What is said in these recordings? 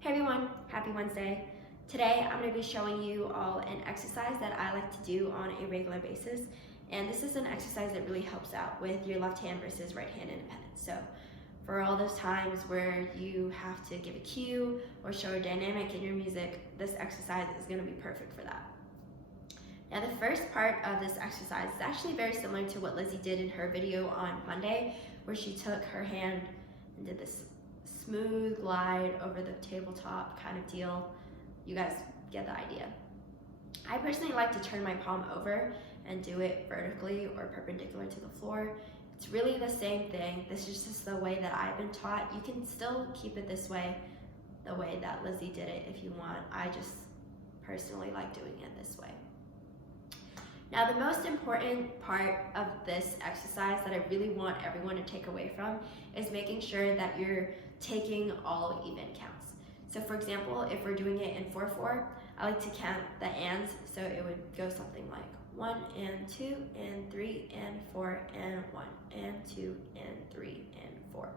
Hey everyone, happy Wednesday. Today I'm going to be showing you all an exercise that I like to do on a regular basis. And this is an exercise that really helps out with your left hand versus right hand independence. So for all those times where you have to give a cue or show a dynamic in your music, this exercise is going to be perfect for that. Now the first part of this exercise is actually very similar to what Lizzie did in her video on Monday, where she took her hand and did this smooth glide over the tabletop kind of deal. You guys get the idea. I personally like to turn my palm over and do it vertically or perpendicular to the floor. It's really the same thing. This is just the way that I've been taught. You can still keep it this way, the way that Lizzie did it if you want. I just personally like doing it this way. Now the most important part of this exercise that I really want everyone to take away from is making sure that you're taking all even counts. So for example, if we're doing it in 4/4, I like to count the ands, so it would go something like 1 and 2 and 3 and 4 and 1 and 2 and 3 and 4.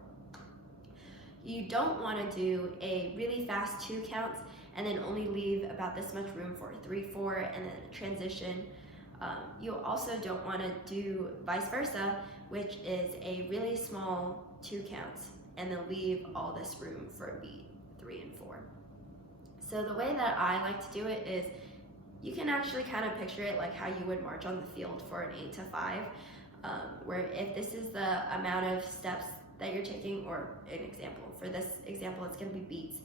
You don't want to do a really fast 2 counts and then only leave about this much room for 3/4 and then a transition. You also don't want to do vice versa, which is a really small 2 counts and then leave all this room for a beat 3 and 4. So the way that I like to do it is you can actually kind of picture it like how you would march on the field for an 8 to 5, where if this is the amount of steps that you're taking, or an example, for this example it's going to be beats.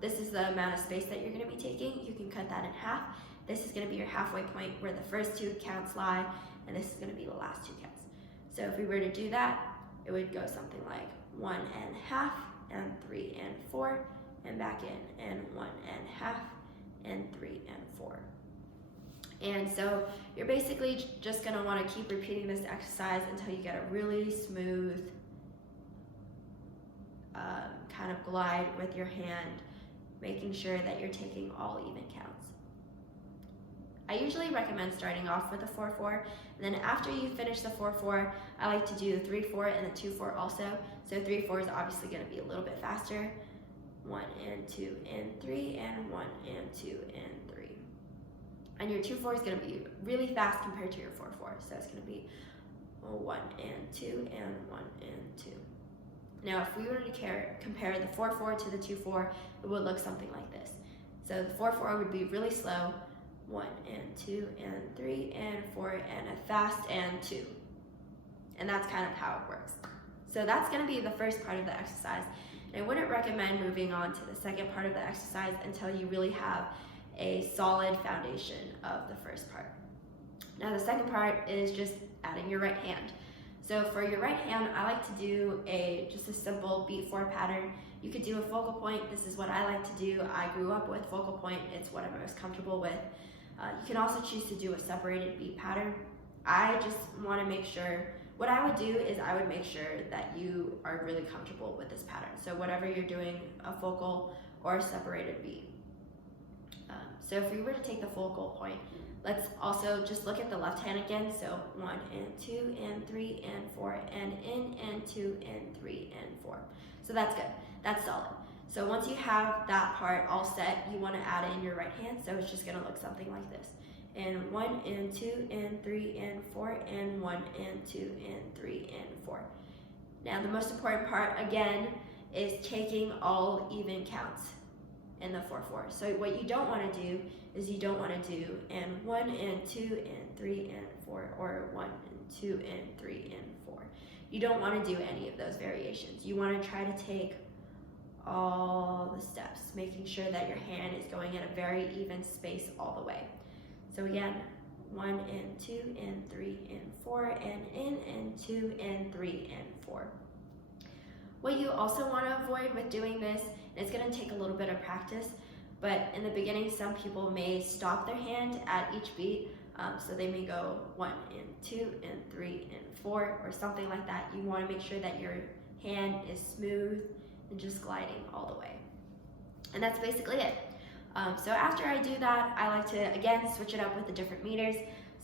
This is the amount of space that you're going to be taking. You can cut that in half. This is going to be your halfway point where the first 2 counts lie, and this is going to be the last 2 counts. So if we were to do that, it would go something like 1 and half and 3 and 4 and back in, and 1 and half and 3 and 4. And so you're basically just going to want to keep repeating this exercise until you get a really smooth kind of glide with your hand, making sure that you're taking all even counts. I usually recommend starting off with a 4/4, and then after you finish the 4/4, I like to do 3/4 and the 2/4 also. So 3/4 is obviously going to be a little bit faster. 1 and 2 and 3 and 1 and 2 and 3. And your 2/4 is going to be really fast compared to your 4/4. So it's going to be 1 and 2 and 1 and 2. Now if we were to compare the 4/4 to the 2/4, it would look something like this. So the 4/4 would be really slow, 1 and 2 and 3 and 4 and a fast and 2. And that's kind of how it works. So that's going to be the first part of the exercise. And I wouldn't recommend moving on to the second part of the exercise until you really have a solid foundation of the first part. Now the second part is just adding your right hand. So for your right hand, I like to do just a simple beat 4 pattern. You could do a focal point. This is what I like to do. I grew up with focal point. It's what I'm most comfortable with. You can also choose to do a separated beat pattern. I just want to make sure, what I would do is I would make sure that you are really comfortable with this pattern. So whatever you're doing, a focal or a separated beat. So if we were to take the focal point, let's also just look at the left hand again. So 1 and 2 and 3 and 4 and in and 2 and 3 and 4. So that's good. That's solid. So once you have that part all set, you want to add in your right hand. So it's just going to look something like this. And 1 and 2 and 3 and 4 and 1 and 2 and 3 and 4. Now the most important part again is taking all even counts in the 4/4. So what you don't want to do is you don't want to do and 1 and 2 and 3 and 4 or 1 and 2 and 3 and 4. You don't want to do any of those variations. You want to try to take all the steps, making sure that your hand is going in a very even space all the way. So again, 1 and 2 and 3 and 4 and in and 2 and 3 and 4. What you also want to avoid with doing this, and it's going to take a little bit of practice, but in the beginning some people may stop their hand at each beat, so they may go 1 and 2 and 3 and 4 or something like that. You want to make sure that your hand is smooth and just gliding all the way. And that's basically it. So after I do that, I like to again switch it up with the different meters.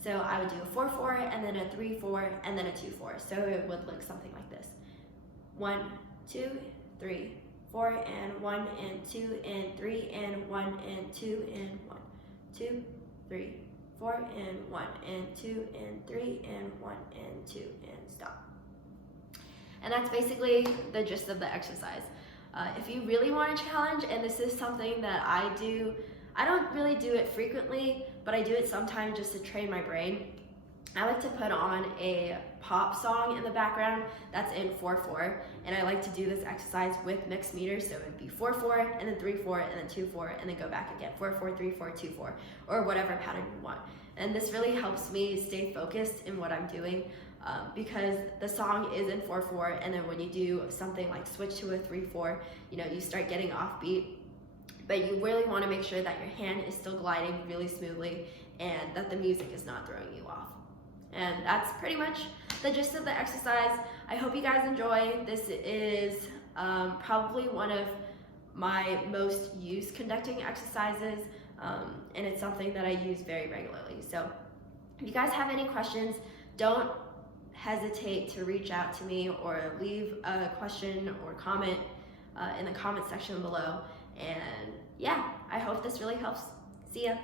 So I would do a 4/4 and then a 3/4 and then a 2/4. So it would look something like this. 1, 2, 3, 4 and 1 and 2 and 3 and 1 and 2 and 1, 2, 3, 4 and 1 and 2 and 3 and 1 and 2 and stop. And that's basically the gist of the exercise. If you really want a challenge, and this is something that I do, I don't really do it frequently, but I do it sometimes just to train my brain. I like to put on a pop song in the background that's in 4/4, and I like to do this exercise with mixed meters, so it would be 4/4 and then 3/4 and then 2/4 and then go back again, 4/4, 3/4, 2/4, or whatever pattern you want. And this really helps me stay focused in what I'm doing, because the song is in 4/4, and then when you do something like switch to a 3/4, you start getting offbeat. But you really want to make sure that your hand is still gliding really smoothly and that the music is not throwing you off. And that's pretty much the gist of the exercise. I hope you guys enjoy. This is probably one of my most used conducting exercises, and it's something that I use very regularly. So if you guys have any questions, don't hesitate to reach out to me or leave a question or comment in the comment section below. And yeah, I hope this really helps. See ya.